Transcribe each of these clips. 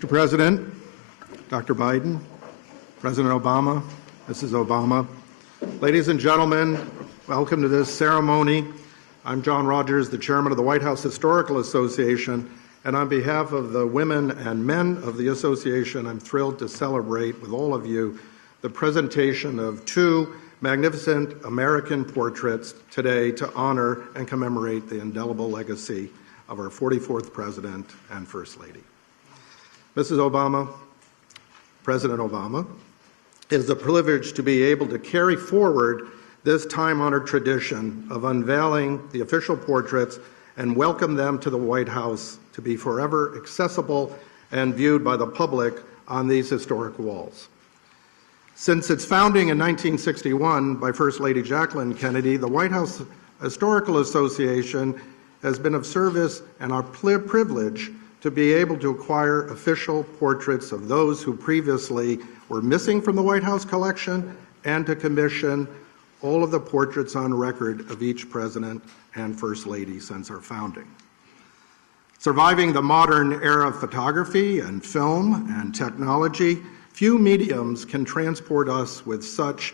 Mr. President, Dr. Biden, President Obama, Mrs. Obama, ladies and gentlemen, welcome to this ceremony. I'm John Rogers, the chairman of the White House Historical Association, and on behalf of the women and men of the association, I'm thrilled to celebrate with all of you the presentation of two magnificent American portraits today to honor and commemorate the indelible legacy of our 44th President and First Lady. Mrs. Obama, President Obama, it is a privilege to be able to carry forward this time-honored tradition of unveiling the official portraits and welcome them to the White House to be forever accessible and viewed by the public on these historic walls. Since its founding in 1961 by First Lady Jacqueline Kennedy, the White House Historical Association has been of service and our privilege to be able to acquire official portraits of those who previously were missing from the White House collection and to commission all of the portraits on record of each President and First Lady since our founding. Surviving the modern era of photography and film and technology, few mediums can transport us with such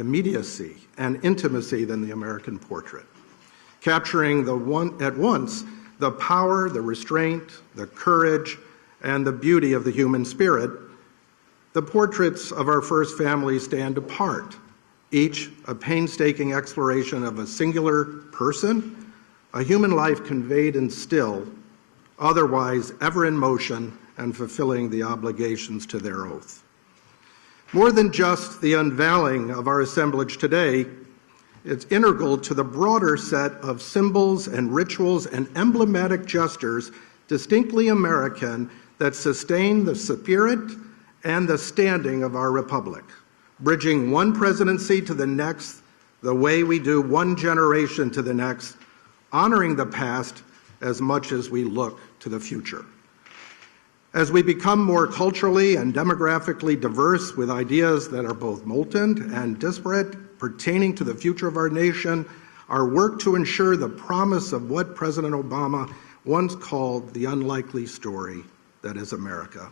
immediacy and intimacy than the American portrait, capturing at once the power, the restraint, the courage, and the beauty of the human spirit. The portraits of our first family stand apart, each a painstaking exploration of a singular person, a human life conveyed in still, otherwise ever in motion and fulfilling the obligations to their oath. More than just the unveiling of our assemblage today, it's integral to the broader set of symbols and rituals and emblematic gestures distinctly American that sustain the spirit and the standing of our republic, bridging one presidency to the next the way we do one generation to the next, honoring the past as much as we look to the future. As we become more culturally and demographically diverse with ideas that are both molten and disparate pertaining to the future of our nation, our work to ensure the promise of what President Obama once called the unlikely story that is America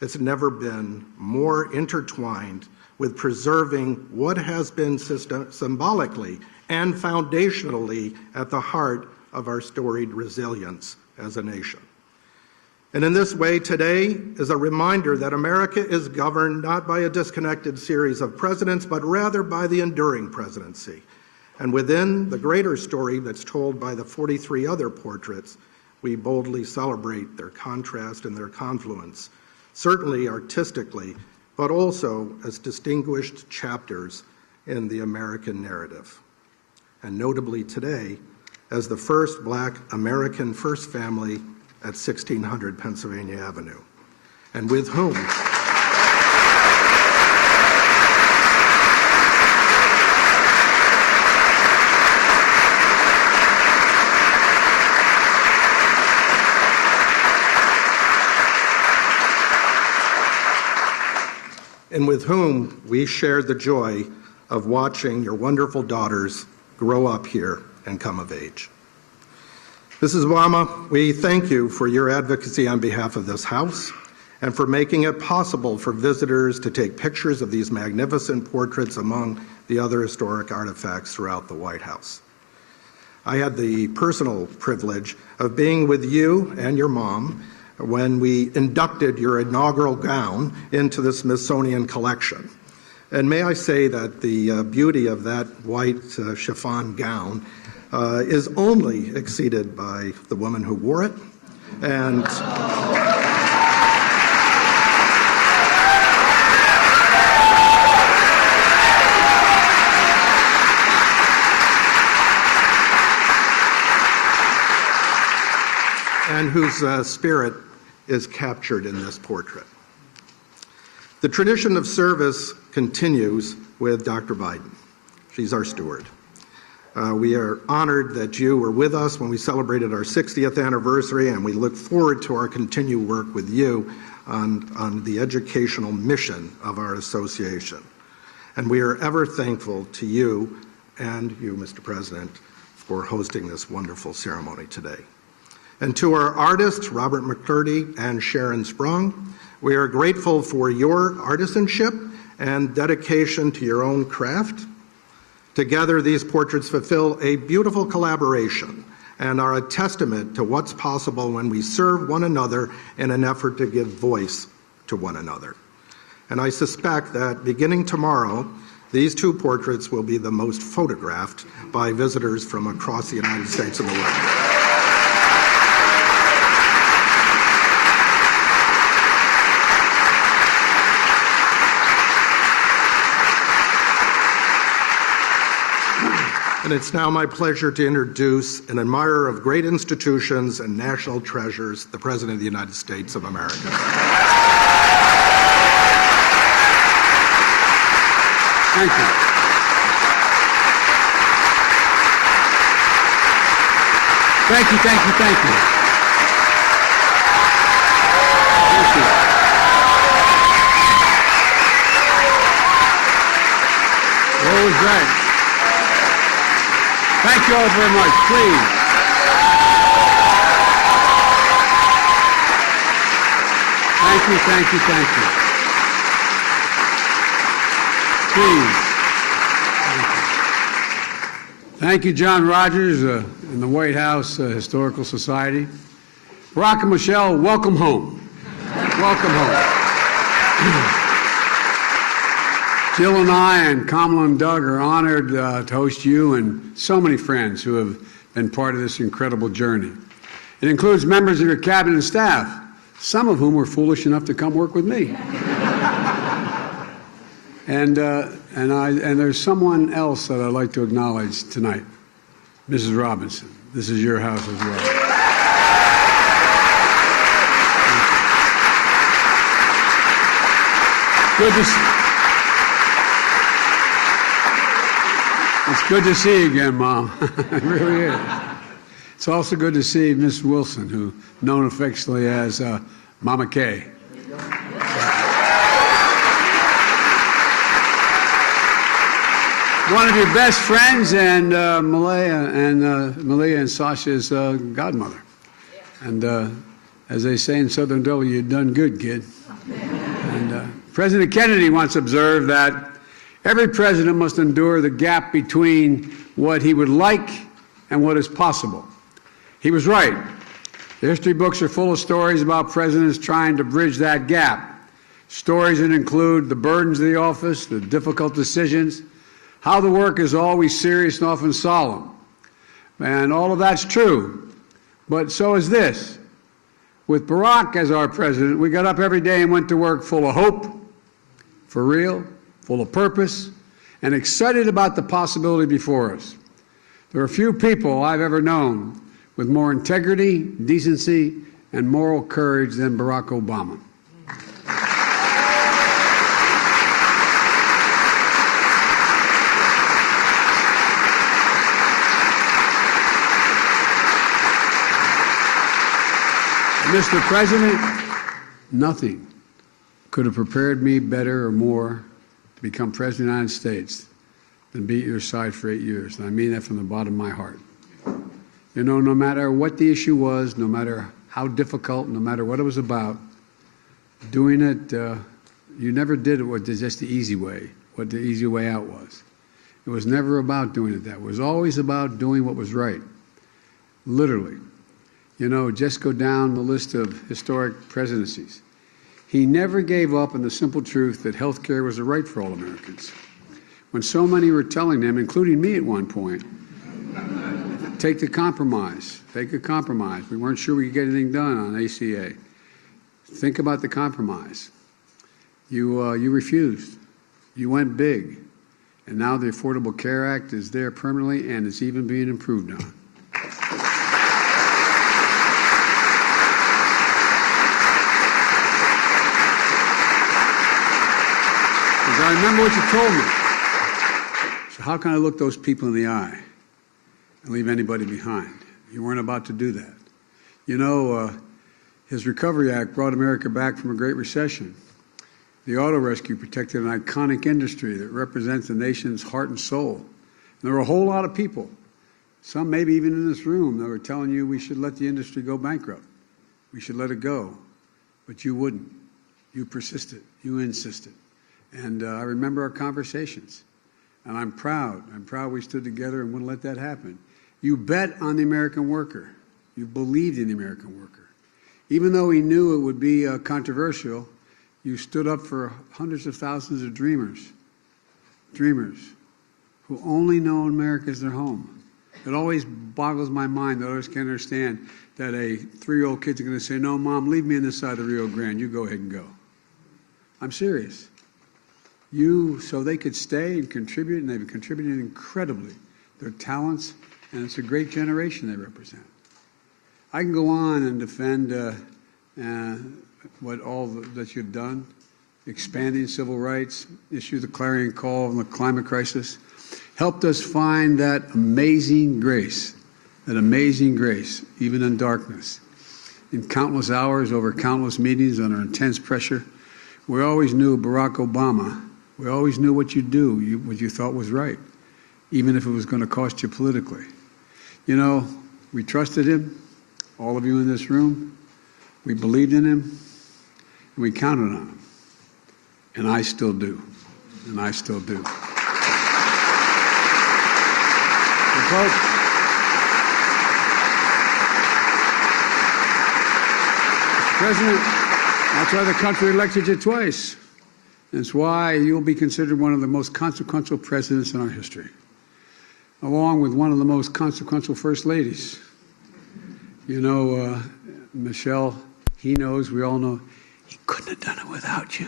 has never been more intertwined with preserving what has been symbolically and foundationally at the heart of our storied resilience as a nation. And in this way, today is a reminder that America is governed not by a disconnected series of presidents, but rather by the enduring presidency. And within the greater story that's told by the 43 other portraits, we boldly celebrate their contrast and their confluence, certainly artistically, but also as distinguished chapters in the American narrative. And notably today, as the first Black American first family at 1600 Pennsylvania Avenue, and with whom we shared the joy of watching your wonderful daughters grow up here and come of age. Mrs. Obama, we thank you for your advocacy on behalf of this House and for making it possible for visitors to take pictures of these magnificent portraits among the other historic artifacts throughout the White House. I had the personal privilege of being with you and your mom when we inducted your inaugural gown into the Smithsonian collection. And may I say that the beauty of that white chiffon gown is only exceeded by the woman who wore it, and whose spirit is captured in this portrait. The tradition of service continues with Dr. Biden. She's our steward. We are honored that you were with us when we celebrated our 60th anniversary, and we look forward to our continued work with you on the educational mission of our association. And we are ever thankful to you and you, Mr. President, for hosting this wonderful ceremony today. And to our artists, Robert McCurdy and Sharon Sprung, we are grateful for your artisanship and dedication to your own craft. Together, these portraits fulfill a beautiful collaboration and are a testament to what's possible when we serve one another in an effort to give voice to one another. And I suspect that beginning tomorrow, these two portraits will be the most photographed by visitors from across the United States and the world. And it's now my pleasure to introduce an admirer of great institutions and national treasures, the President of the United States of America. Thank you. Thank you, thank you, thank you. Thank you. That was great. Thank you all very much. Please. Thank you, thank you, thank you. Please. Thank you, John Rogers in the White House Historical Society. Barack and Michelle, welcome home. Welcome home. Jill and I and Kamala and Doug are honored to host you and so many friends who have been part of this incredible journey. It includes members of your cabinet and staff, some of whom were foolish enough to come work with me. And there's someone else that I'd like to acknowledge tonight, Mrs. Robinson. This is your house as well. Good to see. It's good to see you again, Mom. It really is. It's also good to see Miss Wilson, who known affectionately as Mama Kay. One of your best friends and Malia and Sasha's godmother. And as they say in Southern Delaware, you've done good, kid. And President Kennedy once observed that every president must endure the gap between what he would like and what is possible. He was right. The history books are full of stories about presidents trying to bridge that gap. Stories that include the burdens of the office, the difficult decisions, how the work is always serious and often solemn. And all of that's true, but so is this. With Barack as our president, we got up every day and went to work full of hope, for real, full of purpose, and excited about the possibility before us. There are few people I've ever known with more integrity, decency, and moral courage than Barack Obama. Mr. President, nothing could have prepared me better or more to become President of the United States than be at your side for 8 years. And I mean that from the bottom of my heart. You know, no matter what the issue was, no matter how difficult, no matter what it was about, doing it, you never did it with just the easy way, what the easy way out was. It was never about doing it that way. It was always about doing what was right, literally. You know, just go down the list of historic presidencies. He never gave up on the simple truth that health care was a right for all Americans. When so many were telling them, including me at one point, take the compromise, take a compromise. We weren't sure we could get anything done on ACA. Think about the compromise. You refused. You went big. And now the Affordable Care Act is there permanently, and it's even being improved on. I remember what you told me. So how can I look those people in the eye and leave anybody behind? You weren't about to do that. You know, his Recovery Act brought America back from a great recession. The auto rescue protected an iconic industry that represents the nation's heart and soul. And there were a whole lot of people some maybe even in this room, that were telling you we should let the industry go bankrupt. We should let it go. But you wouldn't. You persisted. You insisted. And I remember our conversations. And I'm proud. I'm proud we stood together and wouldn't let that happen. You bet on the American worker. You believed in the American worker. Even though we knew it would be controversial, you stood up for hundreds of thousands of dreamers who only know America as their home. It always boggles my mind that others can't understand that a 3-year-old kid's going to say, no, Mom, leave me on this side of the Rio Grande. You go ahead and go. I'm serious. So they could stay and contribute, and they've contributed incredibly. Their talents, and it's a great generation they represent. I can go on and defend what all that you've done, expanding civil rights, issue the clarion call on the climate crisis, helped us find that amazing grace, even in darkness. In countless hours, over countless meetings, under intense pressure, we always knew Barack Obama. We always knew what you'd do, what you thought was right, even if it was going to cost you politically. You know, we trusted him, all of you in this room. We believed in him, and we counted on him. And I still do. And I still do. And folks, Mr. President, that's why the country elected you twice. And it's why you'll be considered one of the most consequential presidents in our history, along with one of the most consequential first ladies. You know, Michelle, he knows, we all know, he couldn't have done it without you.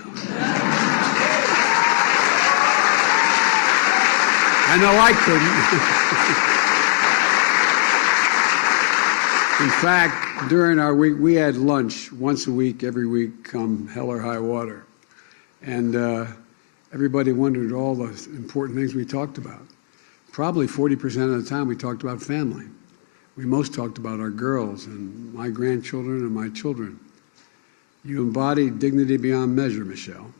I know I couldn't. In fact, during our week, we had lunch once a week, every week, come hell or high water. And everybody wondered all the important things we talked about. Probably 40% of the time we talked about family. We most talked about our girls and my grandchildren and my children. You embodied dignity beyond measure, Michelle.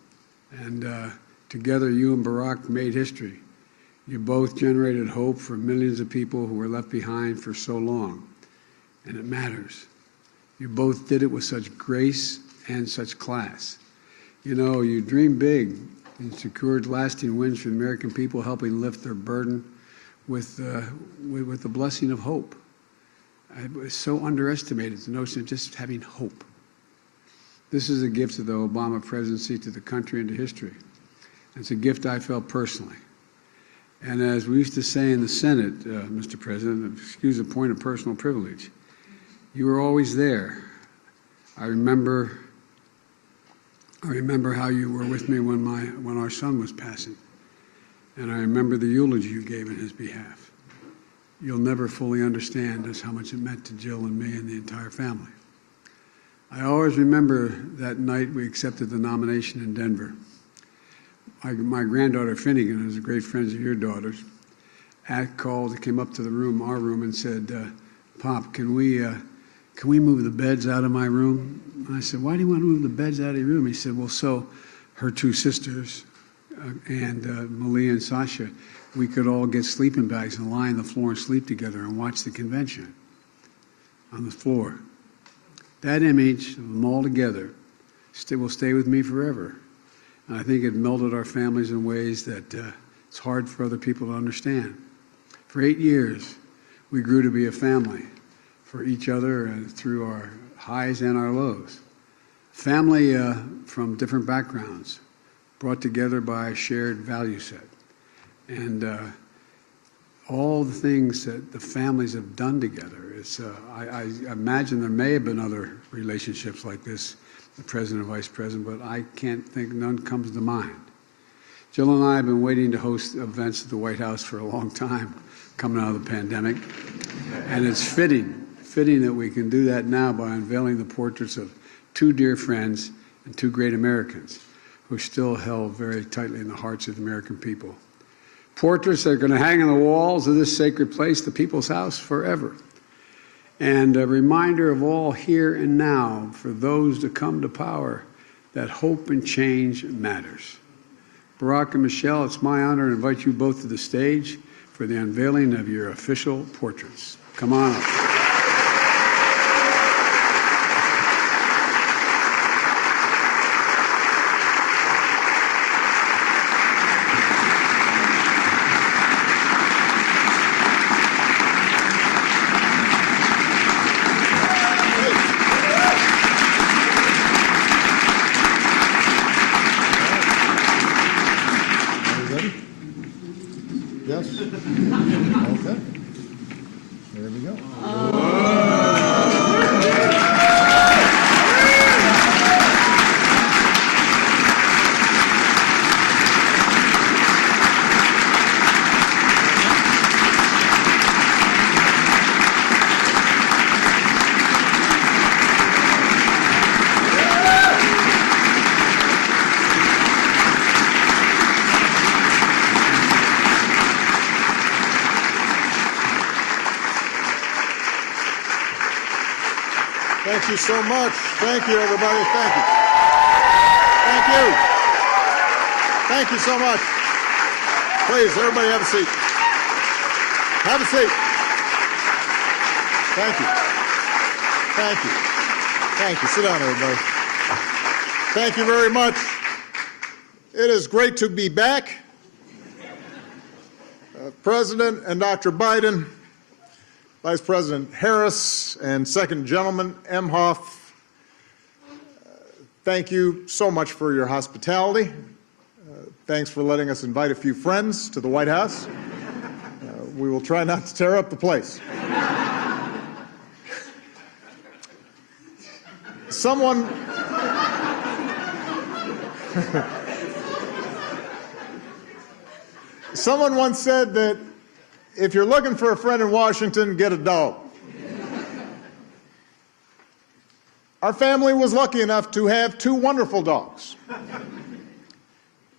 And together you and Barack made history. You both generated hope for millions of people who were left behind for so long. And it matters. You both did it with such grace and such class. You know, you dreamed big and secured lasting wins for the American people, helping lift their burden with the blessing of hope. It was so underestimated, the notion of just having hope. This is a gift of the Obama presidency to the country and to history. It's a gift I felt personally. And as we used to say in the Senate, Mr. President, excuse the point of personal privilege, you were always there. I remember how you were with me when our son was passing. And I remember the eulogy you gave in his behalf. You'll never fully understand just how much it meant to Jill and me and the entire family. I always remember that night we accepted the nomination in Denver. My granddaughter Finnegan, who's a great friend of your daughter's, came up to our room, and said, "Pop, can we move the beds out of my room?" And I said, "Why do you want to move the beds out of your room?" He said, "Well, so her two sisters and Malia and Sasha, we could all get sleeping bags and lie on the floor and sleep together and watch the convention on the floor." That image of them all together will stay with me forever. And I think it melded our families in ways that it's hard for other people to understand. For 8 years, we grew to be a family for each other and through our highs and our lows. Family from different backgrounds, brought together by a shared value set. And all the things that the families have done together. I imagine there may have been other relationships like this, the president and vice president, but I can't think, none comes to mind. Jill and I have been waiting to host events at the White House for a long time, coming out of the pandemic. And it's fitting that we can do that now by unveiling the portraits of two dear friends and two great Americans who are still held very tightly in the hearts of the American people. Portraits that are going to hang on the walls of this sacred place, the People's House, forever. And a reminder of all here and now for those to come to power that hope and change matters. Barack and Michelle, it's my honor to invite you both to the stage for the unveiling of your official portraits. Come on up. Yes? Okay. There we go. Thank you so much. Thank you, everybody. Thank you. Thank you. Thank you so much. Please, everybody have a seat. Have a seat. Thank you. Thank you. Thank you. Sit down, everybody. Thank you very much. It is great to be back. President and Dr. Biden, Vice President Harris, and Second Gentleman Emhoff, thank you so much for your hospitality. Thanks for letting us invite a few friends to the White House. We will try not to tear up the place. Someone once said that if you're looking for a friend in Washington, get a dog. Our family was lucky enough to have two wonderful dogs.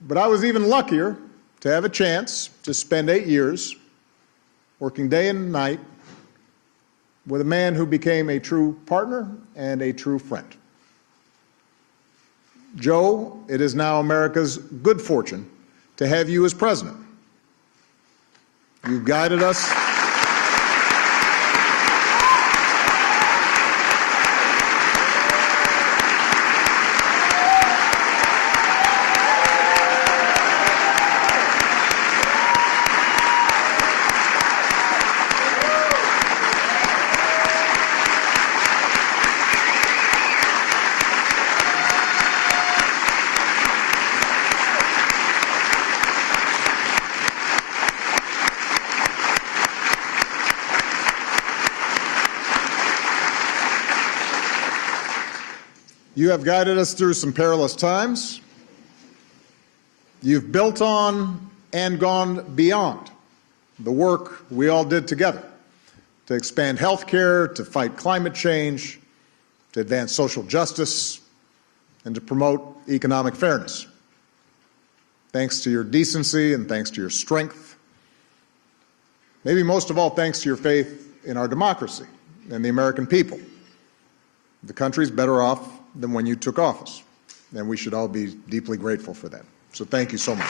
But I was even luckier to have a chance to spend 8 years working day and night with a man who became a true partner and a true friend. Joe, it is now America's good fortune to have you as president. You've guided us. You have guided us through some perilous times. You've built on and gone beyond the work we all did together to expand health care, to fight climate change, to advance social justice, and to promote economic fairness. Thanks to your decency and thanks to your strength, maybe most of all thanks to your faith in our democracy and the American people. The country's better off than when you took office, and we should all be deeply grateful for that. So thank you so much.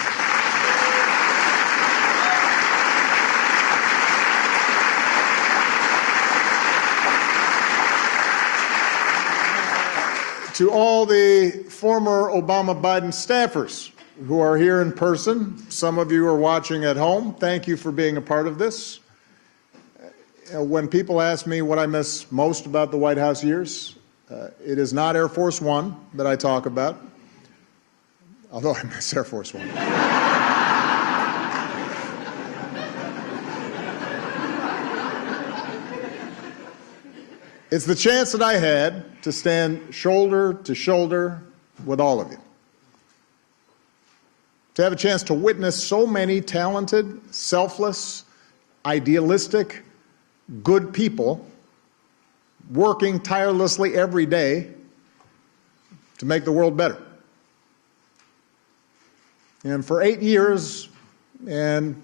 To all the former Obama-Biden staffers who are here in person, some of you are watching at home, thank you for being a part of this. When people ask me what I miss most about the White House years, it is not Air Force One that I talk about, although I miss Air Force One. It's the chance that I had to stand shoulder to shoulder with all of you, to have a chance to witness so many talented, selfless, idealistic, good people working tirelessly every day to make the world better. And for 8 years, and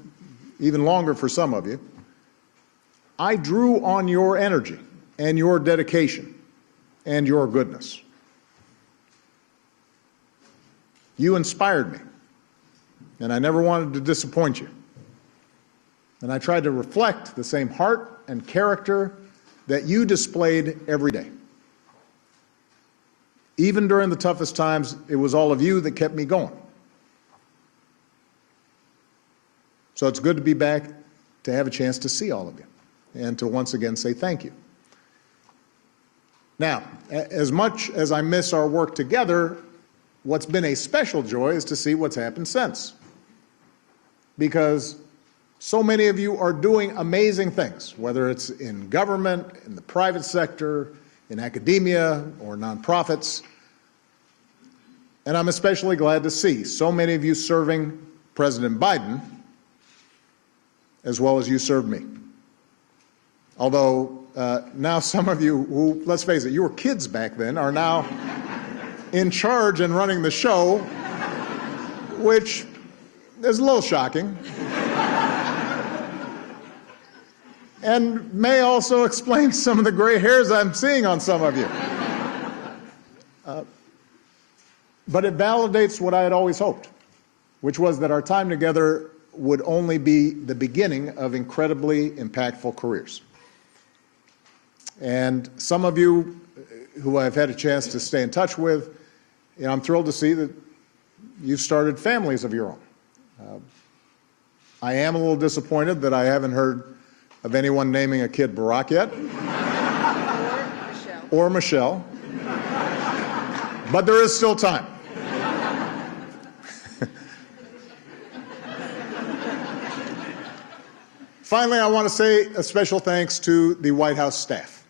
even longer for some of you, I drew on your energy and your dedication and your goodness. You inspired me, and I never wanted to disappoint you. And I tried to reflect the same heart and character that you displayed every day. Even during the toughest times, it was all of you that kept me going. So it's good to be back, to have a chance to see all of you, and to once again say thank you. Now, as much as I miss our work together, what's been a special joy is to see what's happened since. Because so many of you are doing amazing things, whether it's in government, in the private sector, in academia, or nonprofits. And I'm especially glad to see so many of you serving President Biden, as well as you served me. Although now some of you who, let's face it, you were kids back then, are now in charge and running the show, which is a little shocking. And may also explain some of the gray hairs I'm seeing on some of you. But it validates what I had always hoped, which was that our time together would only be the beginning of incredibly impactful careers. And some of you who I've had a chance to stay in touch with, I'm thrilled to see that you've started families of your own. I am a little disappointed that I haven't heard of anyone naming a kid Barack yet. Or Michelle. But there is still time. Finally, I want to say a special thanks to the White House staff.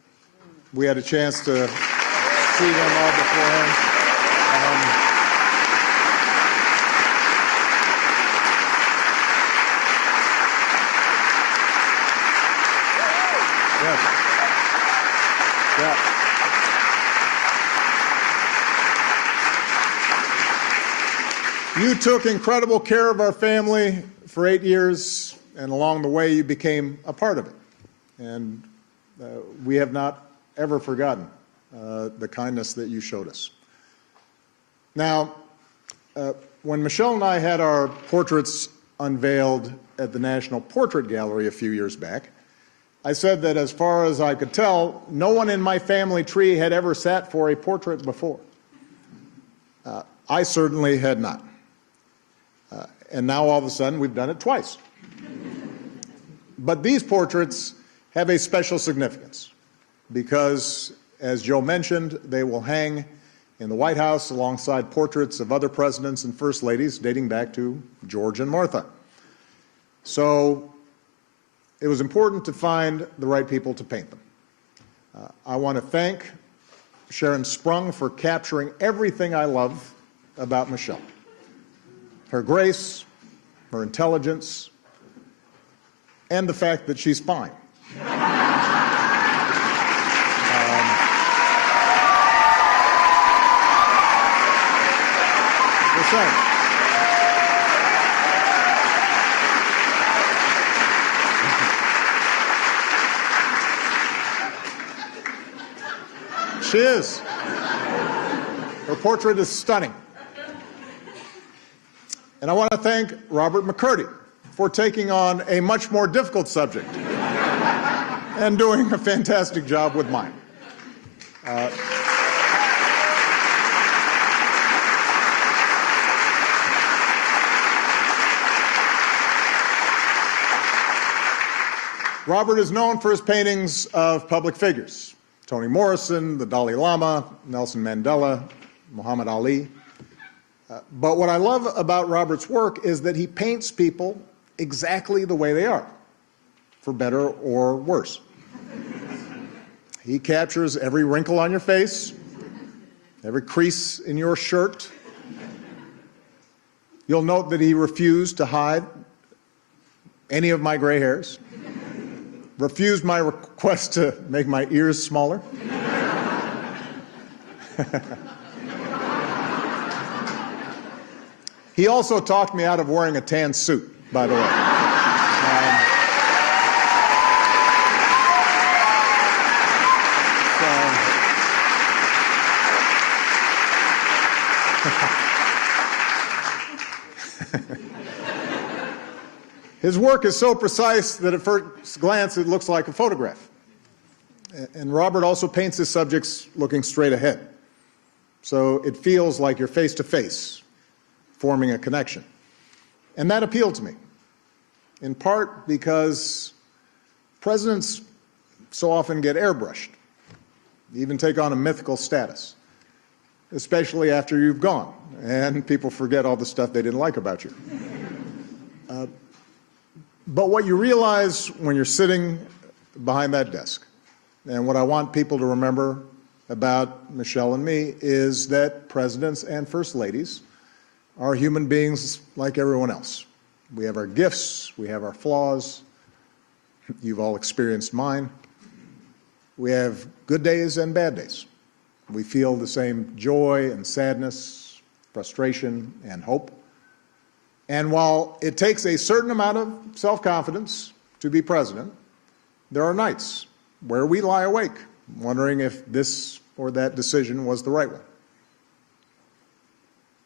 We had a chance to see them all beforehand. Yes. Yeah. You took incredible care of our family for 8 years, and along the way you became a part of it. And we have not ever forgotten the kindness that you showed us. Now, when Michelle and I had our portraits unveiled at the National Portrait Gallery a few years back, I said that as far as I could tell, no one in my family tree had ever sat for a portrait before. I certainly had not. And now all of a sudden we've done it twice. But these portraits have a special significance because, as Joe mentioned, they will hang in the White House alongside portraits of other presidents and first ladies dating back to George and Martha. So it was important to find the right people to paint them. I want to thank Sharon Sprung for capturing everything I love about Michelle. Her grace, her intelligence, and the fact that she's fine. The same. She is. Her portrait is stunning. And I want to thank Robert McCurdy for taking on a much more difficult subject and doing a fantastic job with mine. Robert is known for his paintings of public figures: Toni Morrison, the Dalai Lama, Nelson Mandela, Muhammad Ali. But what I love about Robert's work is that he paints people exactly the way they are, for better or worse. He captures every wrinkle on your face, every crease in your shirt. You'll note that he refused to hide any of my gray hairs, refused my request to make my ears smaller. He also talked me out of wearing a tan suit, by the way. His work is so precise that at first glance it looks like a photograph. And Robert also paints his subjects looking straight ahead. So it feels like you're face to face, forming a connection. And that appealed to me, in part because presidents so often get airbrushed, even take on a mythical status, especially after you've gone, and people forget all the stuff they didn't like about you. But what you realize when you're sitting behind that desk, and what I want people to remember about Michelle and me, is that presidents and first ladies are human beings like everyone else. We have our gifts, we have our flaws. You've all experienced mine. We have good days and bad days. We feel the same joy and sadness, frustration and hope. And while it takes a certain amount of self-confidence to be president, there are nights where we lie awake, wondering if this or that decision was the right one.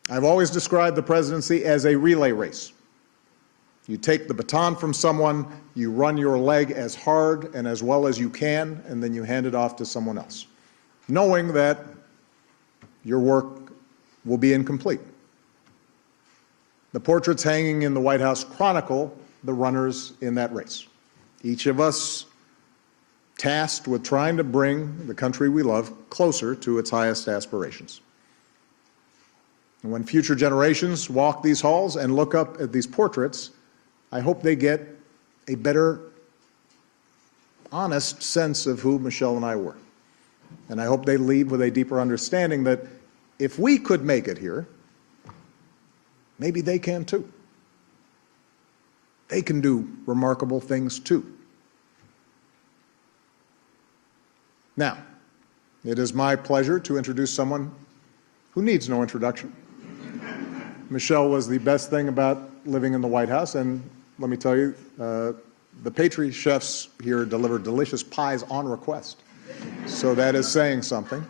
I've always described the presidency as a relay race. You take the baton from someone, you run your leg as hard and as well as you can, and then you hand it off to someone else, knowing that your work will be incomplete. The portraits hanging in the White House chronicle the runners in that race. Each of us tasked with trying to bring the country we love closer to its highest aspirations. And when future generations walk these halls and look up at these portraits, I hope they get a better, honest sense of who Michelle and I were. And I hope they leave with a deeper understanding that if we could make it here, maybe they can too. They can do remarkable things too. Now, it is my pleasure to introduce someone who needs no introduction. Michelle was the best thing about living in the White House, and let me tell you, the pastry chefs here deliver delicious pies on request. So that is saying something.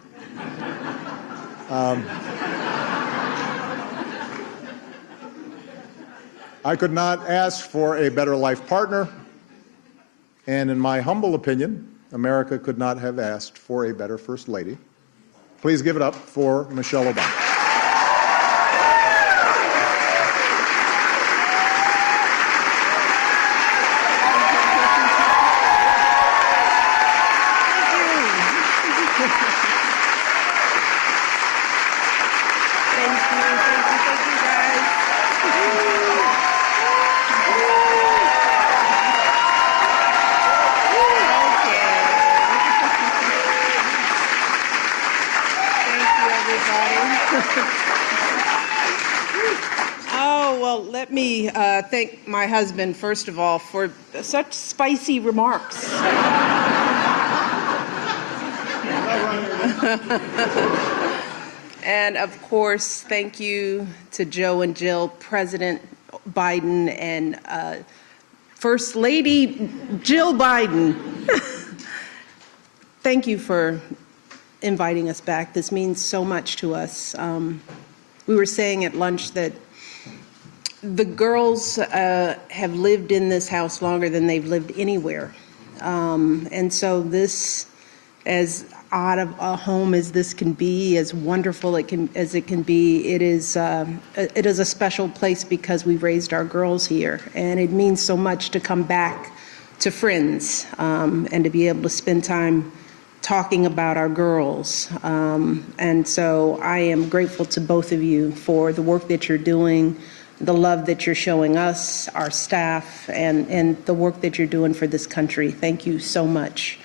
I could not ask for a better life partner, and in my humble opinion, America could not have asked for a better First Lady. Please give it up for Michelle Obama. Let me thank my husband, first of all, for such spicy remarks. And of course, thank you to Joe and Jill, President Biden, and First Lady Jill Biden. Thank you for inviting us back. This means so much to us. We were saying at lunch that the girls have lived in this house longer than they've lived anywhere. And so this, as odd of a home as this can be, as wonderful as it can be, it is a special place because we raised our girls here. And it means so much to come back to friends and to be able to spend time talking about our girls. And so I am grateful to both of you for the work that you're doing, the love that you're showing us, our staff, and the work that you're doing for this country. Thank you so much.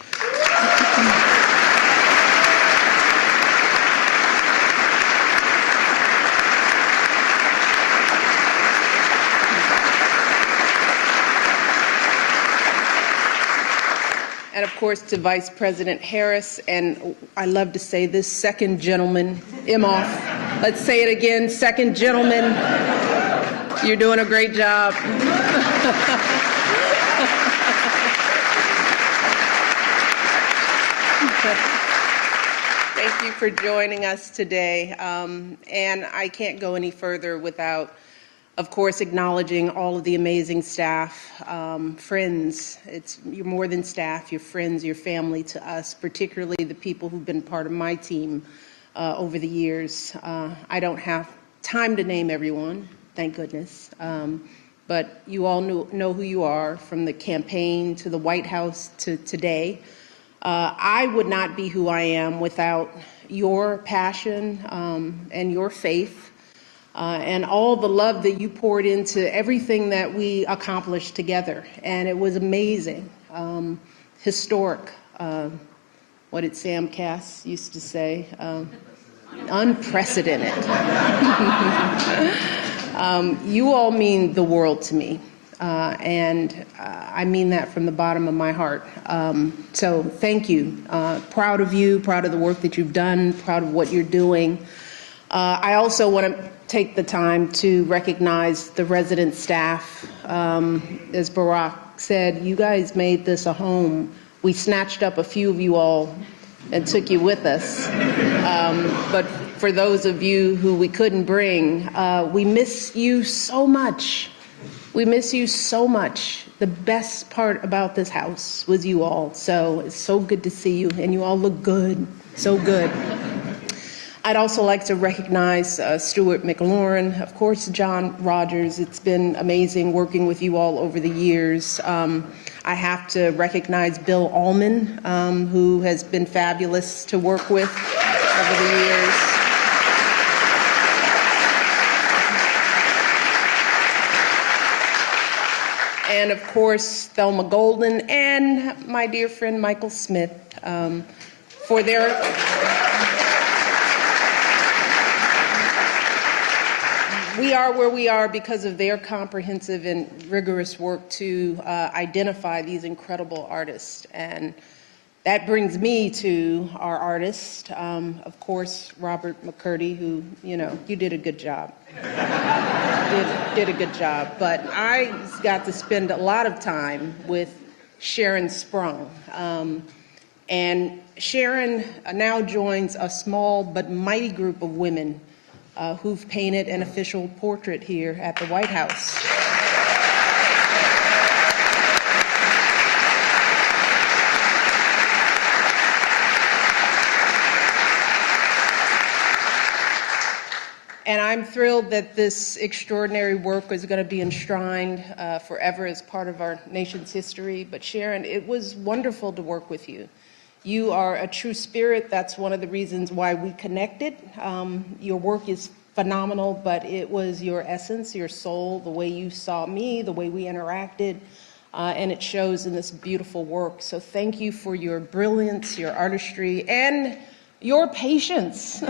And of course to Vice President Harris, and I love to say this, second gentleman, Imhoff. Let's say it again, second gentleman. You're doing a great job. Thank you for joining us today. And I can't go any further without Of course, acknowledging all of the amazing staff, friends. You're more than staff, you're friends, you're family to us, particularly the people who've been part of my team over the years. I don't have time to name everyone, thank goodness. But you all know who you are, from the campaign to the White House to today. I would not be who I am without your passion and your faith. And all the love that you poured into everything that we accomplished together. And it was amazing, historic. What did Sam Cass used to say? Unprecedented. You all mean the world to me. And I mean that from the bottom of my heart. So thank you. Proud of you, proud of the work that you've done, proud of what you're doing. I also want to take the time to recognize the resident staff. As Barack said, you guys made this a home. We snatched up a few of you all and took you with us. But for those of you who we couldn't bring, we miss you so much. We miss you so much. The best part about this house was you all. So it's so good to see you, and you all look good, so good. I'd also like to recognize Stuart McLaurin, of course, John Rogers. It's been amazing working with you all over the years. I have to recognize Bill Allman, who has been fabulous to work with over the years. And of course, Thelma Golden and my dear friend Michael Smith for their we are where we are because of their comprehensive and rigorous work to identify these incredible artists. And that brings me to our artist, of course, Robert McCurdy, who, you did a good job. did a good job. But I got to spend a lot of time with Sharon Sprung. And Sharon now joins a small but mighty group of women who've painted an official portrait here at the White House. And I'm thrilled that this extraordinary work is going to be enshrined forever as part of our nation's history. But Sharon, it was wonderful to work with you. You are a true spirit. That's one of the reasons why we connected. Your work is phenomenal, but it was your essence, your soul, the way you saw me, the way we interacted, and it shows in this beautiful work. So thank you for your brilliance, your artistry, and your patience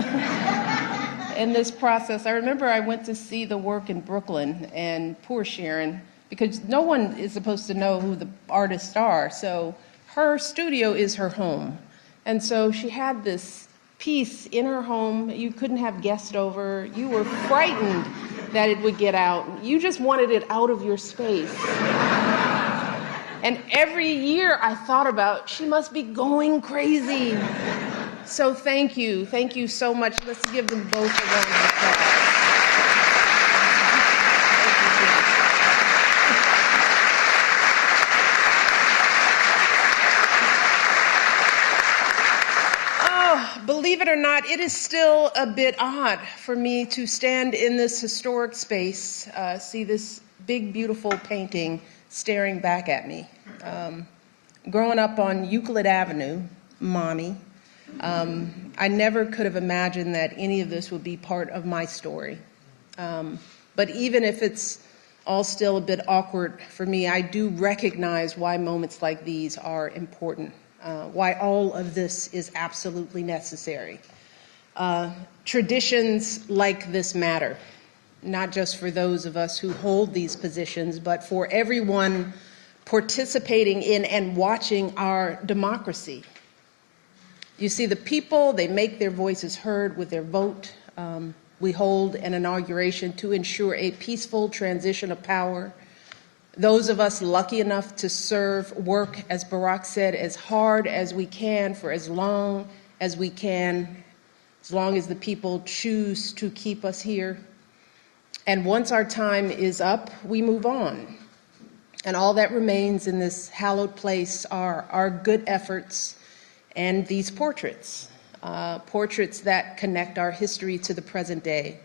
in this process. I remember I went to see the work in Brooklyn, and poor Sharon, because no one is supposed to know who the artists are, so her studio is her home. And so she had this piece in her home. You couldn't have guests over. You were frightened that it would get out. You just wanted it out of your space. And every year I thought about, she must be going crazy. So thank you. Thank you so much. Let's give them both a round of applause. Believe it or not, it is still a bit odd for me to stand in this historic space, see this big, beautiful painting staring back at me. Growing up on Euclid Avenue, Mommy, I never could have imagined that any of this would be part of my story. But even if it's all still a bit awkward for me, I do recognize why moments like these are important. Why all of this is absolutely necessary. Traditions like this matter, not just for those of us who hold these positions, but for everyone participating in and watching our democracy. You see, the people, they make their voices heard with their vote. We hold an inauguration to ensure a peaceful transition of power. Those of us lucky enough to serve, work, as Barack said, as hard as we can for as long as we can, as long as the people choose to keep us here. And once our time is up, we move on. And all that remains in this hallowed place are our good efforts and these portraits, portraits that connect our history to the present day,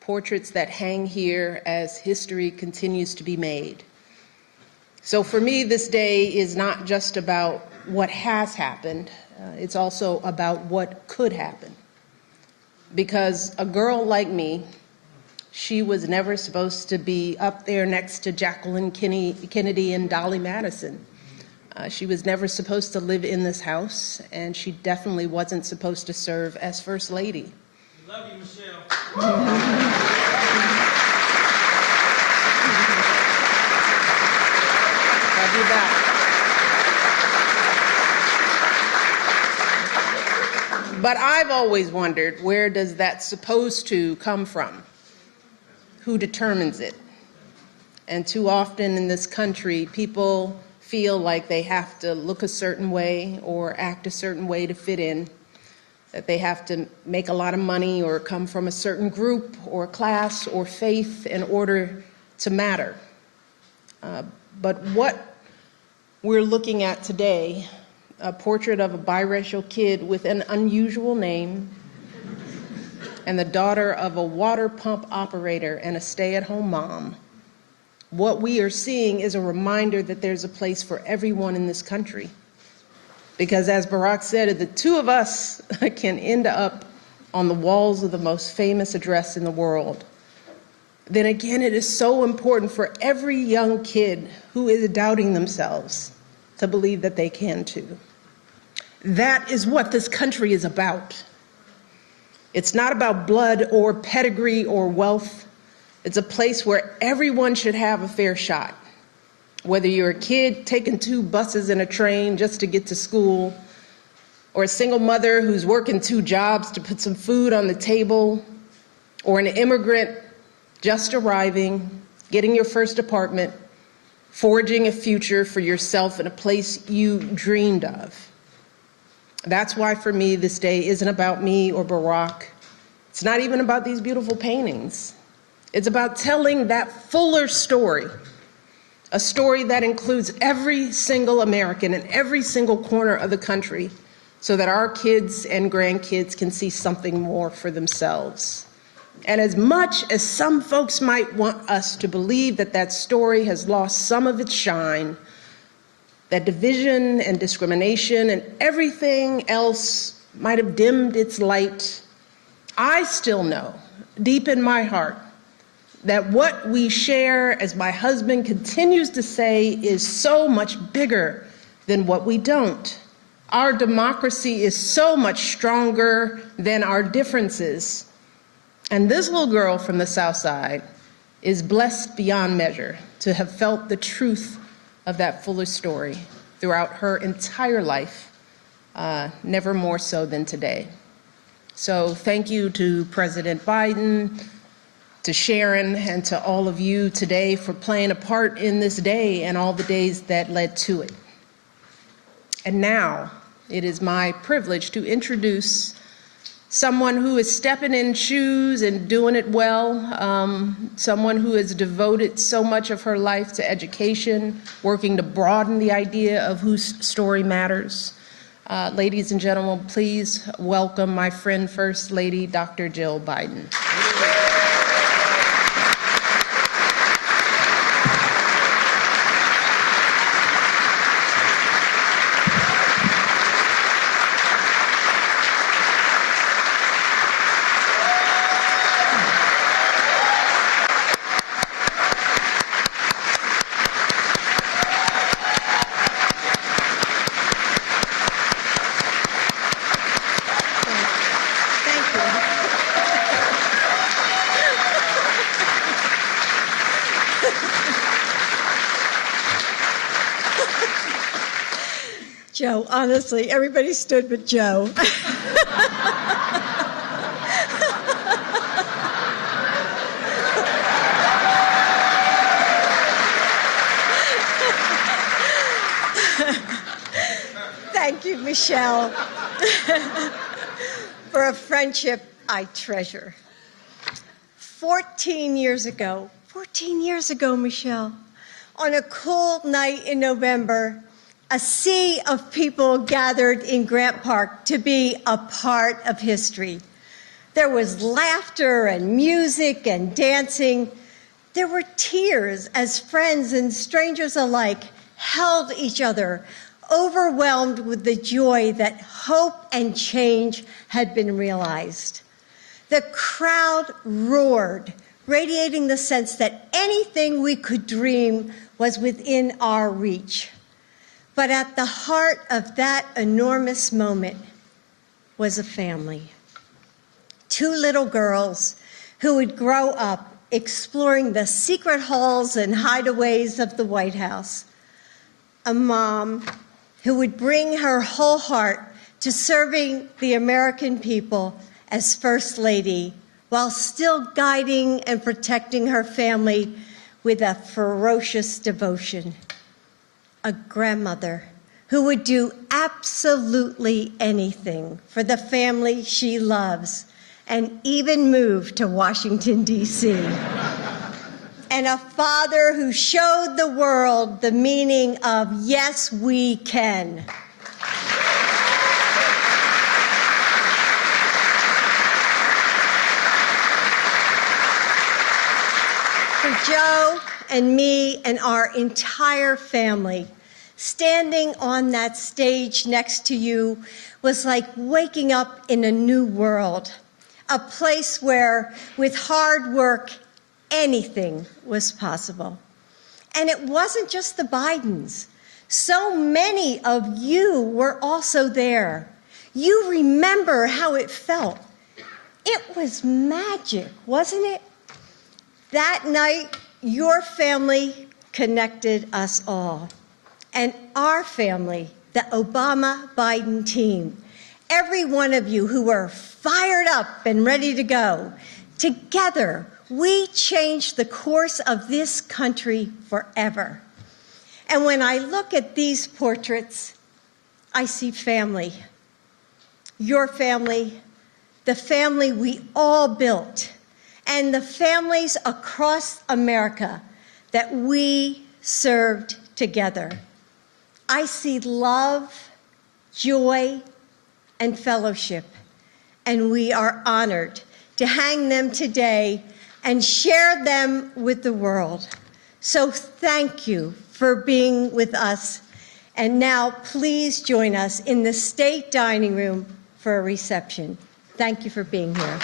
portraits that hang here as history continues to be made. So for me, this day is not just about what has happened, it's also about what could happen. Because a girl like me, she was never supposed to be up there next to Jacqueline Kennedy and Dolly Madison. She was never supposed to live in this house, and she definitely wasn't supposed to serve as First Lady. Love you, Michelle. Love you back. But I've always wondered, where does that supposed to come from? Who determines it? And too often in this country, people feel like they have to look a certain way or act a certain way to fit in, that they have to make a lot of money or come from a certain group or class or faith in order to matter. But what we're looking at today, a portrait of a biracial kid with an unusual name and the daughter of a water pump operator and a stay-at-home mom, what we are seeing is a reminder that there's a place for everyone in this country. Because as Barack said, the two of us can end up on the walls of the most famous address in the world. Then again, it is so important for every young kid who is doubting themselves to believe that they can too. That is what this country is about. It's not about blood or pedigree or wealth. It's a place where everyone should have a fair shot. Whether you're a kid taking 2 buses and a train just to get to school, or a single mother who's working 2 jobs to put some food on the table, or an immigrant just arriving, getting your first apartment, forging a future for yourself in a place you dreamed of. That's why for me this day isn't about me or Barack. It's not even about these beautiful paintings. It's about telling that fuller story, a story that includes every single American in every single corner of the country, so that our kids and grandkids can see something more for themselves. And as much as some folks might want us to believe that that story has lost some of its shine, that division and discrimination and everything else might have dimmed its light, I still know, deep in my heart, that what we share, as my husband continues to say, is so much bigger than what we don't. Our democracy is so much stronger than our differences. And this little girl from the South Side is blessed beyond measure to have felt the truth of that fuller story throughout her entire life, never more so than today. So thank you to President Biden, to Sharon, and to all of you today for playing a part in this day and all the days that led to it. And now it is my privilege to introduce someone who is stepping in shoes and doing it well, someone who has devoted so much of her life to education, working to broaden the idea of whose story matters. Ladies and gentlemen, please welcome my friend, First Lady, Dr. Jill Biden. Joe, honestly, everybody stood but Joe. Thank you, Michelle, for a friendship I treasure. 14 years ago, Michelle, on a cold night in November, a sea of people gathered in Grant Park to be a part of history. There was laughter and music and dancing. There were tears as friends and strangers alike held each other, overwhelmed with the joy that hope and change had been realized. The crowd roared, radiating the sense that anything we could dream was within our reach. But at the heart of that enormous moment was a family. 2 little girls who would grow up exploring the secret halls and hideaways of the White House. A mom who would bring her whole heart to serving the American people as First Lady, while still guiding and protecting her family with a ferocious devotion. A grandmother who would do absolutely anything for the family she loves, and even move to Washington, D.C. And a father who showed the world the meaning of yes, we can. For Joe and me and our entire family, standing on that stage next to you was like waking up in a new world, a place where, with hard work, anything was possible. And it wasn't just the Bidens. So many of you were also there. You remember how it felt. It was magic, wasn't it? That night, your family connected us all. And our family, the Obama-Biden team, every one of you who were fired up and ready to go, together, we changed the course of this country forever. And when I look at these portraits, I see family. Your family, the family we all built, and the families across America that we served together. I see love, joy, and fellowship, and we are honored to hang them today and share them with the world. So thank you for being with us. And now please join us in the State Dining Room for a reception. Thank you for being here.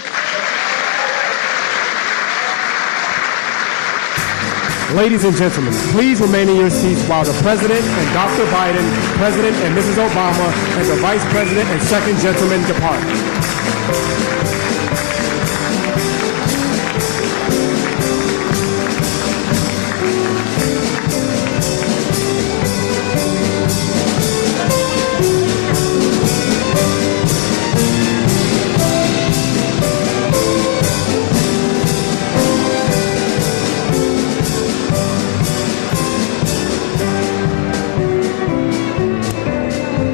Ladies and gentlemen, please remain in your seats while the President and Dr. Biden, President and Mrs. Obama, and the Vice President and Second Gentleman depart.